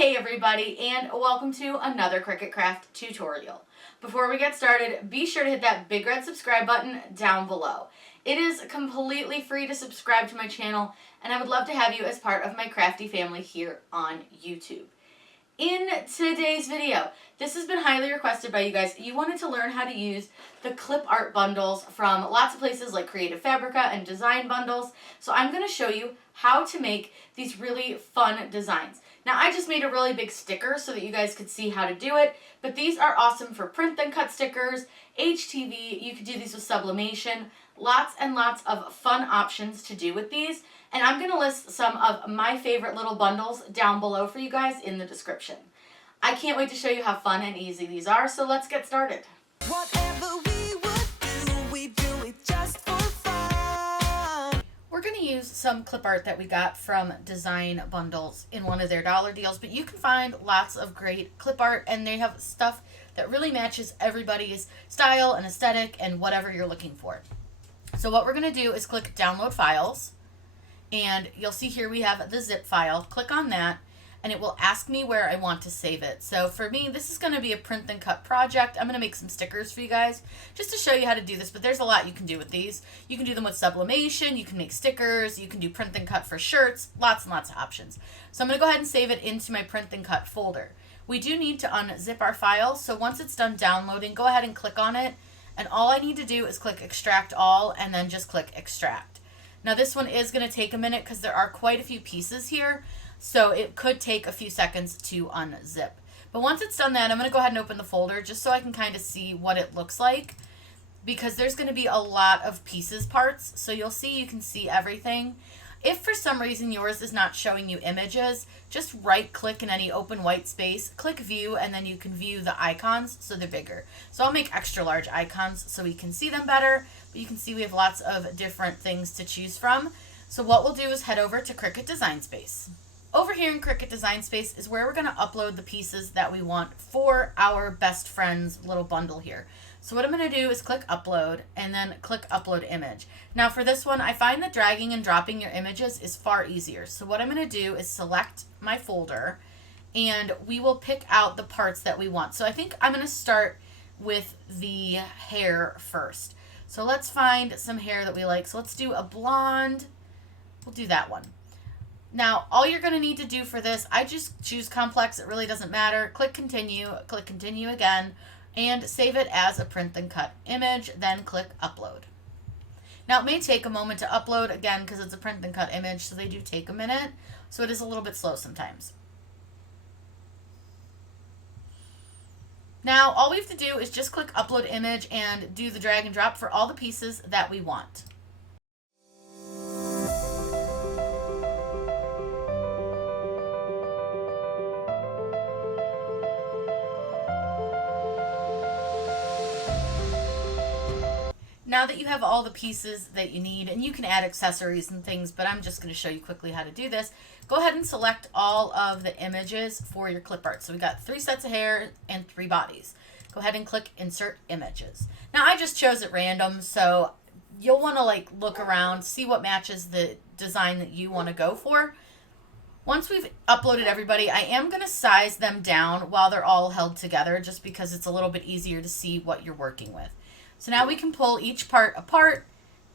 Hey everybody, and welcome to another Cricut Craft tutorial. Before we get started, be sure to hit that big red subscribe button down below. It is completely free to subscribe to my channel, and I would love to have you as part of my crafty family here on YouTube. In today's video, this has been highly requested by you guys. You wanted to learn how to use the clip art bundles from lots of places like Creative Fabrica and design bundles. So I'm going to show you how to make these really fun designs. Now I just made a really big sticker so that you guys could see how to do it, but these are awesome for print then cut stickers, HTV, you could do these with sublimation, lots and lots of fun options to do with these. And I'm going to list some of my favorite little bundles down below for you guys in the description. I can't wait to show you how fun and easy these are, so let's get started. Whatever we would do, we do it just for fun. We're going to use some clip art that we got from design bundles in one of their dollar deals, but you can find lots of great clip art, and they have stuff that really matches everybody's style and aesthetic and whatever you're looking for. So what we're going to do is click download files. And you'll see here we have the zip file. Click on that and it will ask me where I want to save it. So for me, this is going to be a print and cut project. I'm going to make some stickers for you guys just to show you how to do this, but there's a lot you can do with these. You can do them with sublimation, you can make stickers, you can do print and cut for shirts, lots and lots of options. So I'm going to go ahead and save it into my print and cut folder. We do need to unzip our file, so once it's done downloading, go ahead and click on it, and all I need to do is click extract all and then just click extract. Now this one is going to take a minute because there are quite a few pieces here, so it could take a few seconds to unzip. But once it's done that, I'm going to go ahead and open the folder just so I can kind of see what it looks like, because there's going to be a lot of pieces parts, so you'll see you can see everything. If for some reason yours is not showing you images, just right click in any open white space, click view, and then you can view the icons so they're bigger. So I'll make extra large icons so we can see them better, but you can see we have lots of different things to choose from. So what we'll do is head over to Cricut Design Space. Over here in Cricut Design Space is where we're going to upload the pieces that we want for our best friend's little bundle here. So what I'm going to do is click upload and then click upload image. Now for this one, I find that dragging and dropping your images is far easier. So what I'm going to do is select my folder and we will pick out the parts that we want. So I think I'm going to start with the hair first. So let's find some hair that we like. So let's do a blonde. We'll do that one. Now, all you're going to need to do for this, I just choose complex. It really doesn't matter. Click continue again, and save it as a print and cut image, then click upload. Now, it may take a moment to upload, again, because it's a print and cut image, so they do take a minute, so it is a little bit slow sometimes. Now, all we have to do is just click upload image and do the drag and drop for all the pieces that we want. Now that you have all the pieces that you need, and you can add accessories and things, but I'm just going to show you quickly how to do this. Go ahead and select all of the images for your clip art. So we got 3 sets of hair and 3 bodies. Go ahead and click insert images. Now I just chose at random, so you'll want to look around, see what matches the design that you want to go for. Once we've uploaded everybody, I am going to size them down while they're all held together, just because it's a little bit easier to see what you're working with. So now we can pull each part apart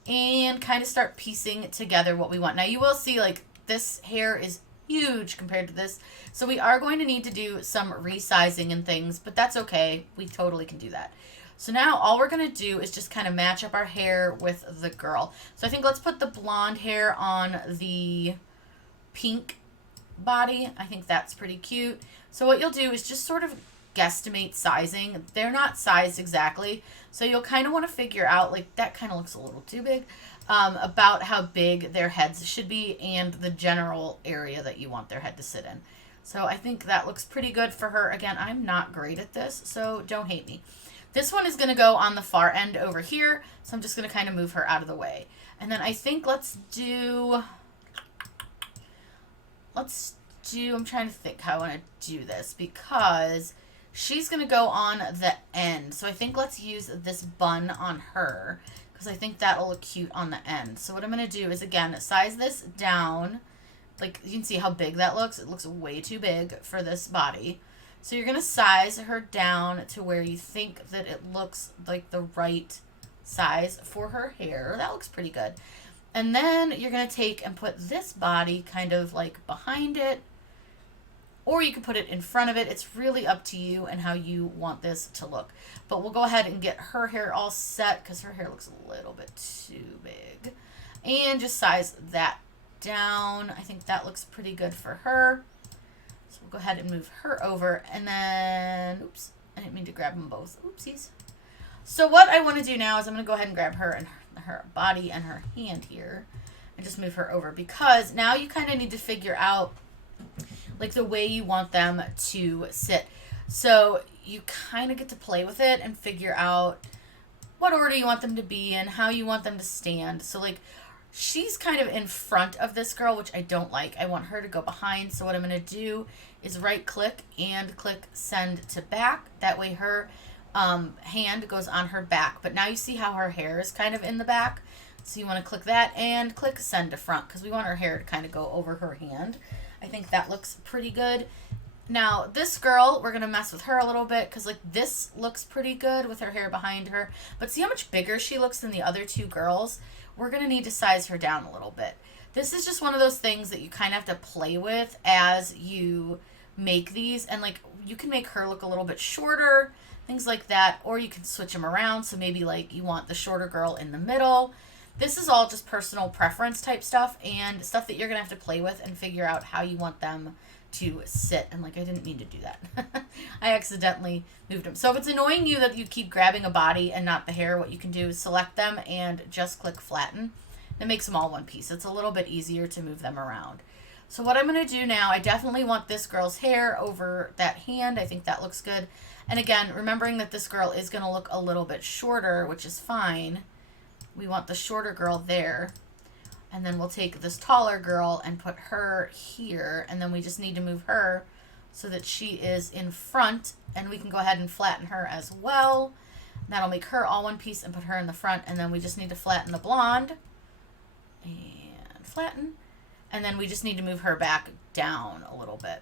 and kind of start piecing together what we want. Now you will see this hair is huge compared to this. So we are going to need to do some resizing and things, but that's okay. We totally can do that. So now all we're going to do is just kind of match up our hair with the girl. So I think let's put the blonde hair on the pink body. I think that's pretty cute. So what you'll do is just sort of guesstimate sizing. They're not sized exactly, so you'll kind of want to figure out, that kind of looks a little too big, about how big their heads should be and the general area that you want their head to sit in. So I think that looks pretty good for her. Again, I'm not great at this, so don't hate me. This one is going to go on the far end over here, so I'm just going to kind of move her out of the way. And then I think I'm trying to think how I want to do this, because she's going to go on the end. So I think let's use this bun on her, because I think that'll look cute on the end. So what I'm going to do is, again, size this down Like, you can see how big that looks. It looks way too big for this body. So you're going to size her down to where you think that it looks like the right size for her hair. That looks pretty good. And then you're going to take and put this body kind of like behind it, or you can put it in front of it. It's really up to you and how you want this to look. But we'll go ahead and get her hair all set because her hair looks a little bit too big. And just size that down. I think that looks pretty good for her. So we'll go ahead and move her over. And then, oops, I didn't mean to grab them both. Oopsies. So what I want to do now is I'm going to go ahead and grab her and her body and her hand here and just move her over, because now you kind of need to figure out like the way you want them to sit. So you kind of get to play with it and figure out what order you want them to be in, how you want them to stand. So like she's kind of in front of this girl, which I don't like. I want her to go behind. So what I'm going to do is right click and click send to back. That way her hand goes on her back. But now you see how her hair is kind of in the back. So you want to click that and click send to front because we want her hair to kind of go over her hand. I think that looks pretty good. Now this girl, we're going to mess with her a little bit because like this looks pretty good with her hair behind her. But see how much bigger she looks than the other two girls? We're going to need to size her down a little bit. This is just one of those things that you kind of have to play with as you make these. And like you can make her look a little bit shorter, things like that. Or you can switch them around. So maybe like you want the shorter girl in the middle. This is all just personal preference type stuff and stuff that you're going to have to play with and figure out how you want them to sit. And like, I didn't mean to do that. I accidentally moved them. So if it's annoying you that you keep grabbing a body and not the hair, what you can do is select them and just click flatten. That makes them all one piece. It's a little bit easier to move them around. So what I'm going to do now, I definitely want this girl's hair over that hand. I think that looks good. And again, remembering that this girl is going to look a little bit shorter, which is fine. We want the shorter girl there. And then we'll take this taller girl and put her here. And then we just need to move her so that she is in front. And we can go ahead and flatten her as well. That'll make her all one piece and put her in the front. And then we just need to flatten the blonde. And flatten. And then we just need to move her back down a little bit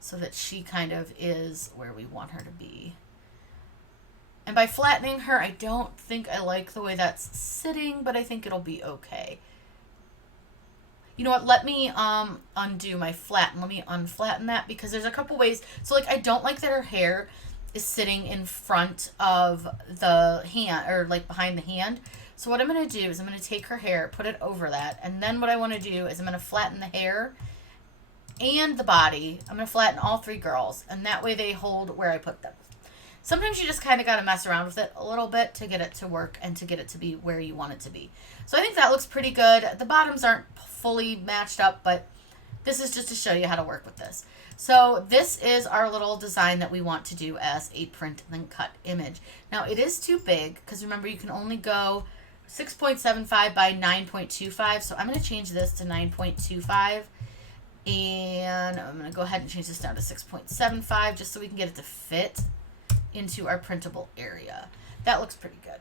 so that she kind of is where we want her to be. And by flattening her, I don't think I like the way that's sitting, but I think it'll be okay. You know what? Let me undo my flatten. Let me unflatten that because there's a couple ways. So like I don't like that her hair is sitting in front of the hand or like behind the hand. So what I'm going to do is I'm going to take her hair, put it over that. And then what I want to do is I'm going to flatten the hair and the body. I'm going to flatten all three girls. And that way they hold where I put them. Sometimes you just kind of got to mess around with it a little bit to get it to work and to get it to be where you want it to be. So I think that looks pretty good. The bottoms aren't fully matched up, but this is just to show you how to work with this. So this is our little design that we want to do as a print and then cut image. Now it is too big because remember you can only go 6.75 by 9.25. So I'm going to change this to 9.25 and I'm going to go ahead and change this down to 6.75 just so we can get it to fit into our printable area. That looks pretty good.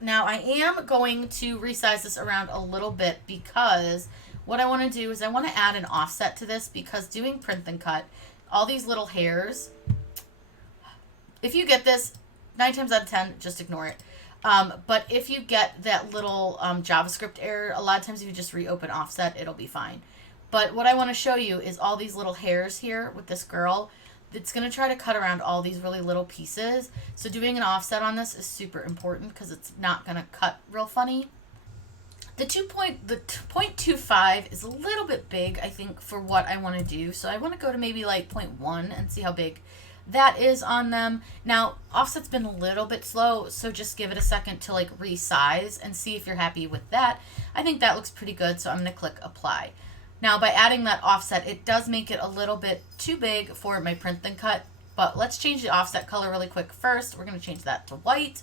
Now I am going to resize this around a little bit because what I want to do is I want to add an offset to this because doing print and cut, all these little hairs, if you get this, 9 times out of 10, just ignore it. But if you get that little JavaScript error, a lot of times if you just reopen offset, it'll be fine. But what I want to show you is all these little hairs here with this girl. It's going to try to cut around all these really little pieces. So doing an offset on this is super important because it's not going to cut real funny. The 0.25 is a little bit big, I think, for what I want to do. So I want to go to maybe like 0.1 and see how big that is on them. Now, offset's been a little bit slow, so just give it a second to like resize and see if you're happy with that. I think that looks pretty good, so I'm going to click apply. Now, by adding that offset, it does make it a little bit too big for my print and cut, but let's change the offset color really quick first. We're going to change that to white,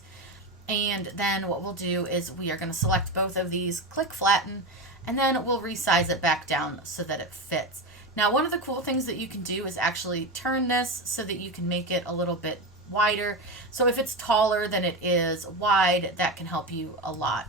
and then what we'll do is we are going to select both of these, click flatten, and then we'll resize it back down so that it fits. Now, one of the cool things that you can do is actually turn this so that you can make it a little bit wider. So if it's taller than it is wide, that can help you a lot.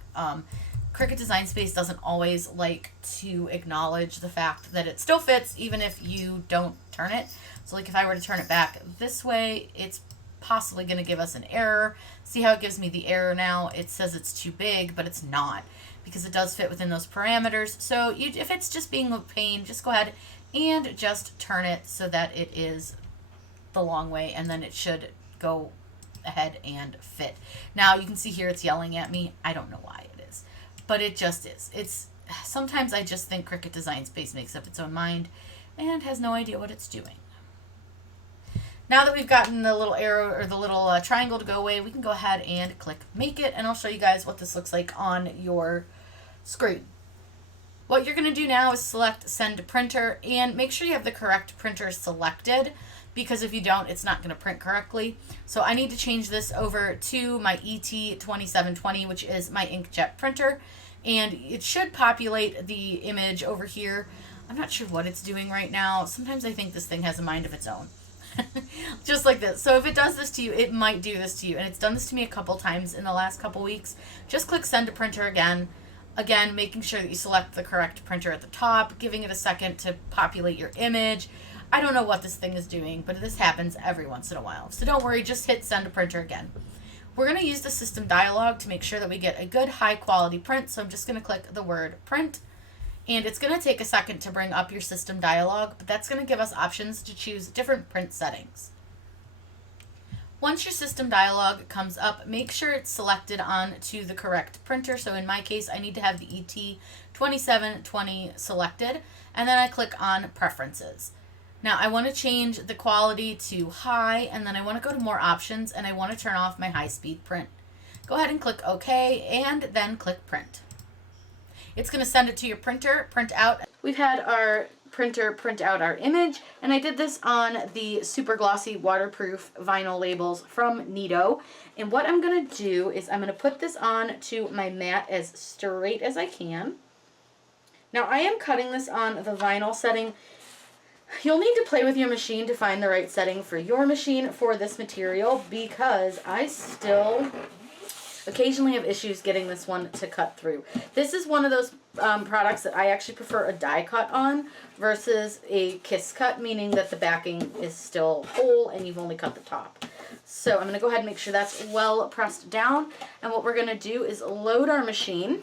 Cricut Design Space doesn't always like to acknowledge the fact that it still fits even if you don't turn it. So like if I were to turn it back this way, it's possibly going to give us an error. See how it gives me the error now? It says it's too big, but it's not, because it does fit within those parameters. So if it's just being a pain, just go ahead and just turn it so that it is the long way, and then it should go ahead and fit. Now you can see here it's yelling at me. I don't know why it is, but it just is. It's sometimes I just think Cricut Design Space makes up its own mind and has no idea what it's doing. Now that we've gotten the little arrow or the little triangle to go away, we can go ahead and click Make It, and I'll show you guys what this looks like on your screen. What you're going to do now is select Send to Printer and make sure you have the correct printer selected, because if you don't, it's not going to print correctly. So I need to change this over to my ET2720, which is my inkjet printer, and it should populate the image over here. I'm not sure what it's doing right now. Sometimes I think this thing has a mind of its own. Just like this. So if it does this to you, it might do this to you. And it's done this to me a couple times in the last couple weeks. Just click Send to Printer again. Again, making sure that you select the correct printer at the top, giving it a second to populate your image. I don't know what this thing is doing, but this happens every once in a while. So don't worry, just hit Send to Printer again. We're going to use the system dialog to make sure that we get a good high quality print. So I'm just going to click the word print. And it's going to take a second to bring up your system dialog, but that's going to give us options to choose different print settings. Once your system dialog comes up, make sure it's selected on to the correct printer. So in my case, I need to have the ET2720 selected, and then I click on Preferences. Now I want to change the quality to high, and then I want to go to more options, and I want to turn off my high speed print. Go ahead and click OK, and then click Print. It's going to send it to your printer, print out. We've had our printer print out our image, and I did this on the super glossy waterproof vinyl labels from Nito. And what I'm going to do is I'm going to put this on to my mat as straight as I can. Now I am cutting this on the vinyl setting. You'll need to play with your machine to find the right setting for your machine for this material, because I still occasionally have issues getting this one to cut through. This is one of those products that I actually prefer a die cut on versus a kiss cut, meaning that the backing is still whole and you've only cut the top. So I'm going to go ahead and make sure that's well pressed down, and what we're going to do is load our machine,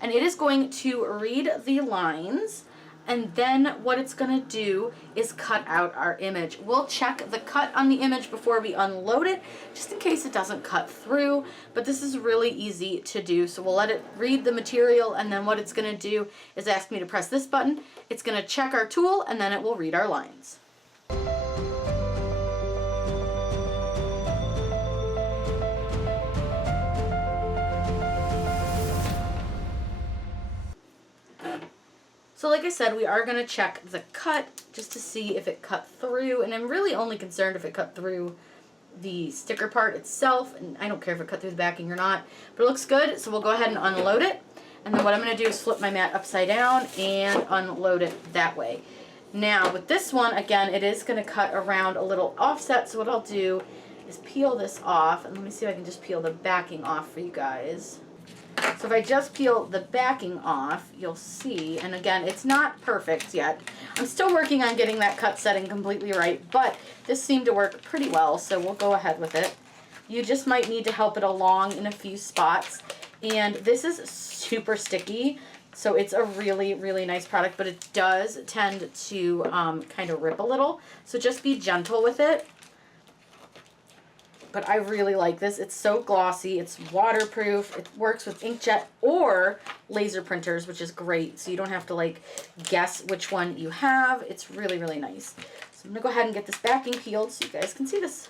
and it is going to read the lines, and then what it's going to do is cut out our image. We'll check the cut on the image before we unload it, just in case it doesn't cut through, but this is really easy to do. So we'll let it read the material, and then what it's going to do is ask me to press this button. It's going to check our tool, and then it will read our lines. So like I said, we are going to check the cut just to see if it cut through, and I'm really only concerned if it cut through the sticker part itself, and I don't care if it cut through the backing or not, but it looks good. So we'll go ahead and unload it, and then what I'm going to do is flip my mat upside down and unload it that way. Now with this one, again, it is going to cut around a little offset, so what I'll do is peel this off, and let me see if I can just peel the backing off for you guys. So if I just peel the backing off, you'll see, and again, it's not perfect yet. I'm still working on getting that cut setting completely right, but this seemed to work pretty well, so we'll go ahead with it. You just might need to help it along in a few spots, and this is super sticky, so it's a really, really nice product, but it does tend to kind of rip a little, so just be gentle with it. But I really like this. It's so glossy. It's waterproof. It works with inkjet or laser printers, which is great. So you don't have to like guess which one you have. It's really, really nice. So I'm going to go ahead and get this backing peeled so you guys can see this.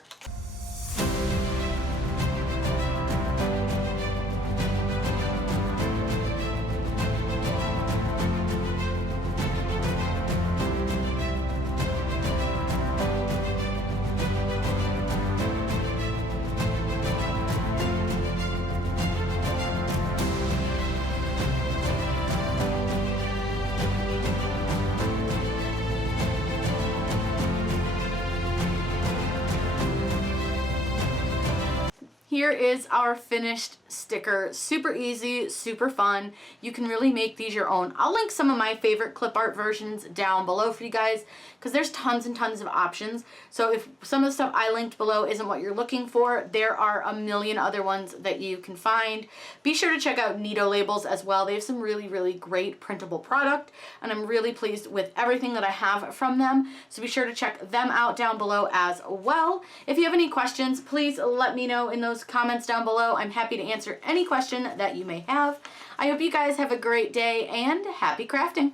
Here is our finished sticker. Super easy, super fun. You can really make these your own. I'll link some of my favorite clip art versions down below for you guys because there's tons and tons of options. So if some of the stuff I linked below isn't what you're looking for, there are a million other ones that you can find. Be sure to check out Neato Labels as well. They have some really, really great printable product, and I'm really pleased with everything that I have from them. So be sure to check them out down below as well. If you have any questions, please let me know in those comments down below. I'm happy to answer any question that you may have. I hope you guys have a great day and happy crafting.